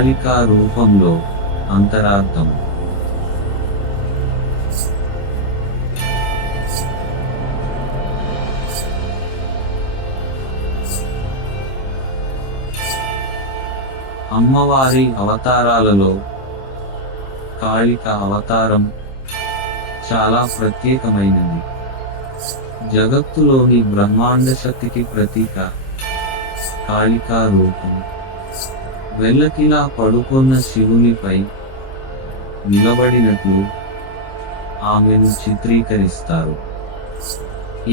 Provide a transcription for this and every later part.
కాళికా రూపంలో అంతరార్థం. అమ్మవారి అవతారాలలో కాళిక అవతారం చాలా ప్రత్యేకమైనది. జగత్తులోని బ్రహ్మాండ శక్తికి ప్రతీక కాళికా రూపం. వెల్లకిలా పడుకున్న శివునిపై నిలబడినట్లు ఆమెను చిత్రీకరిస్తారు.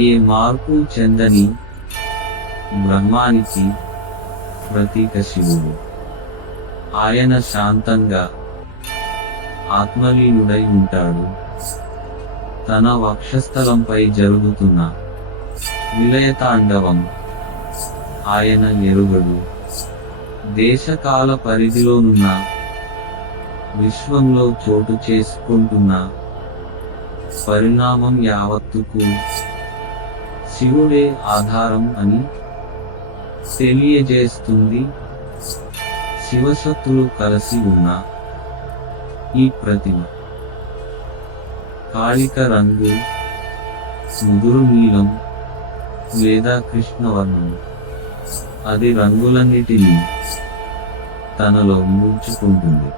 ఏ మార్పు చెందని బ్రహ్మానికి ప్రతీక శివుడు. ఆయన శాంతంగా ఆత్మలీనుడై ఉంటాడు. తన వక్షస్థలంపై జరుగుతున్న విలయతాండవం ఆయన ఎరుగడు. దేశకాల పరిధిలోనున్న విశ్వంలో చోటు చేసుకుంటున్న పరిణామం యావత్తుకు శివుడే ఆధారం అని తెలియజేస్తుంది. శివశక్తులు కలిసి ఉన్న ఈ ప్రతిమ. కాళిక రంగు ముదురు నీలం లేదా కృష్ణవర్ణం. అది రంగులన్నిటినీ తనలో ముంచుకుంటుంది.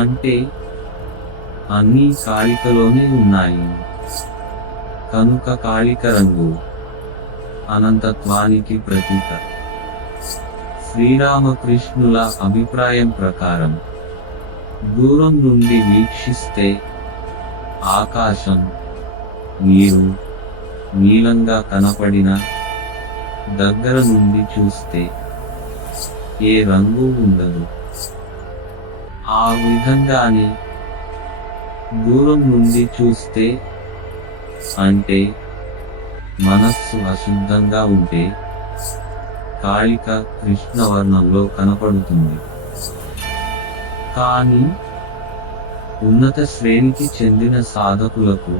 అంటే అన్నీ కాళికలోనే ఉన్నాయి కనుక కాళిక రంగు అనంతత్వానికి ప్రతీక. శ్రీరామకృష్ణుల అభిప్రాయం ప్రకారం దూరం నుండి వీక్షిస్తే ఆకాశం, నీరు నీలంగా కనపడిన దగ్గర నుండి చూస్తే ఏ రంగు ఉండదు. ఆ విధంగానే దూరం నుండి చూస్తే అంటే మనస్సు అశుద్ధంగా ఉంటే కాళిక కృష్ణవర్ణంలో కనపడుతుంది. కానీ ఉన్నత శ్రేణికి చెందిన సాధకులకు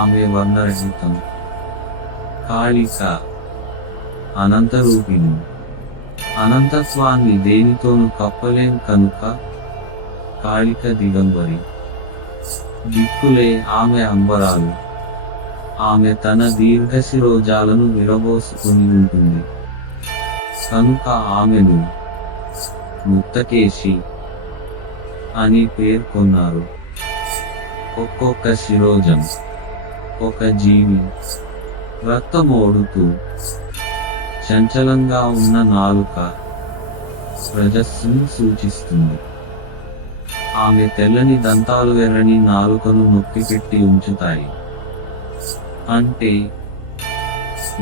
ఆమె వర్ణరహితం. కాళిక అనంతరూపిణి. అనంతత్వాన్ని దేనితోనూ కప్పలేం కనుక కాళిక దిగంబరి. దిక్కులే ఆమె అంబరాలు. ఆమె తన దీర్ఘశిరోజాలను విరబోసుకుని ఉంటుంది కనుక ఆమెను ముక్తకేశి అని పేర్కొన్నారు. ఒక్కొక్క శిరోజం ఒక జీవి. రక్తమోడుతూ చంచలంగా ఉన్న నాలుక ప్రజస్సును సూచిస్తుంది. ఆమె తెల్లని దంతాలు ఎర్రని నాలుకను నొక్కిపెట్టి ఉంచుతాయి. అంటే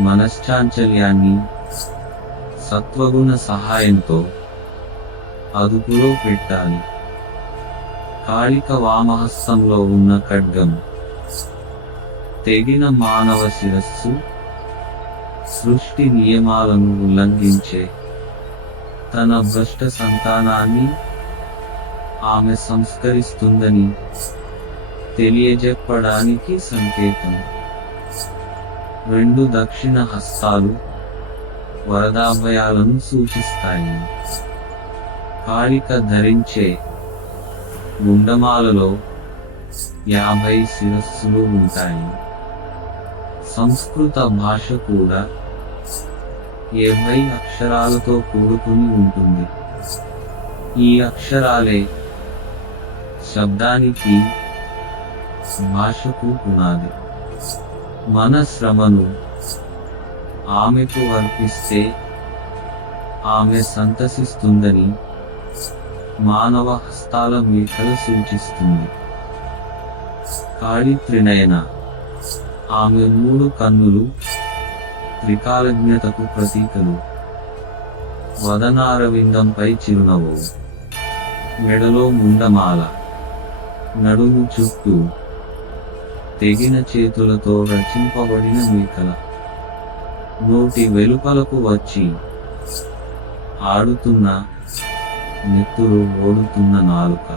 మనశ్చాంచల్యాన్ని సత్వగుణ సహాయంతో అదుపులో పెట్టాలి. కాళిక వామహస్తంలో ఉన్న ఖడ్గం తెగిన మానవ శిరస్సు. సృష్టి నియమాలను ఉల్లంఘించే తన భ్రష్ట సంతానాన్ని ఆమె సంస్కరిస్తుందని తెలియజెప్పడానికి సంకేతం. రెండు దక్షిణ హస్తాలు వరదాభయాలను సూచిస్తాయి. కాళిక ధరించే గుండమాలలో 50 శిరస్సులు ఉంటాయి. సంస్కృత భాష కూడా 70 అక్షరాలతో కూడుకుని ఉంటుంది. ఈ అక్షరాలే శబ్దానికి, భాషకు పునాది. మన శ్రమను ఆమెకు అర్పిస్తే ఆమె సంతసిస్తుందని మానవ హస్తాల మీకల సూచిస్తుంది. కాళి త్రినయన. ఆమె 3 కన్నులు త్రికాలజ్ఞతకు ప్రతీకలు. వదనారవిందంపై చిరునవ్వు. మెడలో ముండమాల. నడుము చుట్టూ తెగిన చేతులతో రచింపబడిన మీకల. నోటి వెలుపలకు వచ్చి ఆడుతున్న నెత్తురు ఓడుతున్న నాలుక.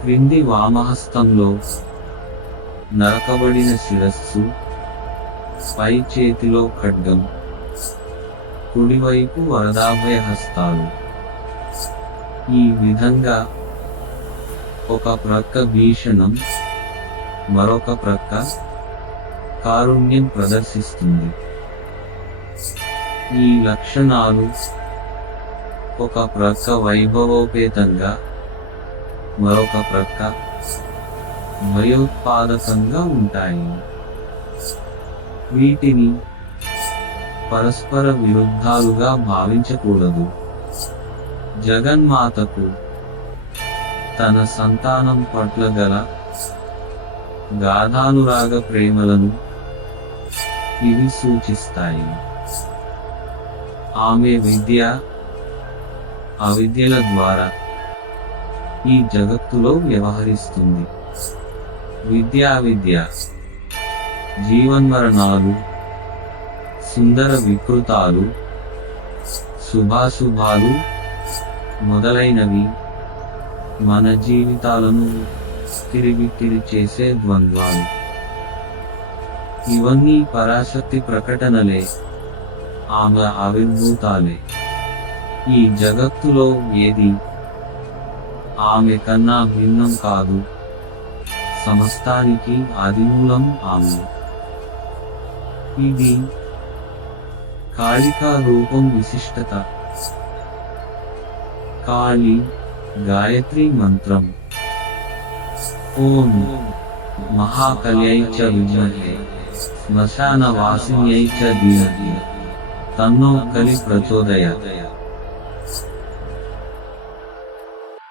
క్రింది వామహస్తంలో నరకబడిన శిరస్సు. పై చేతిలో ఖడ్గం. కుడివైపు వరదాభయ హస్తాలు. ఈ విధంగా ఒక ప్రక్క భీషణం, మరొక ప్రక్క కారుణ్యం ప్రదర్శిస్తుంది. ఈ లక్షణాలు ఒక ప్రక్క వైభవోపేతంగా, మరొక ప్రక్క భయోత్పాదకంగా ఉంటాయి. వీటిని పరస్పర విరుద్ధాలుగా భావించకూడదు. జగన్మాతకు తన సంతానం పట్ల గల గాఢానురాగ ప్రేమలను ఇవి సూచిస్తాయి. ఆమె విద్య, అవిద్యల ద్వారా ఈ జగత్తులో వ్యవహరిస్తుంది. విద్యావిద్య, జీవన్మరణాలు, సుందర వికృతాలు, శుభాశుభాలు మొదలైనవి మన జీవితాలను తిరిగితిరి చేసే ద్వంద్వాలు. ఇవన్నీ పరాశక్తి ప్రకటనలే, ఆమె ఆవిర్భూతాలే. ఈ జగత్తులో ఏది ఆమె కన్నా భిన్నం కాదు. సమస్తానికి ఆదిమూలం ఆమె. ఇది కాళికా రూపం విశిష్టత. కాళి గాయత్రి మంత్రం. ఓం మహాకల్యై చ విద్మహే శ్మశానవాసిన్యై చ ధీమహి తన్నో కలి ప్రచోదయాత్.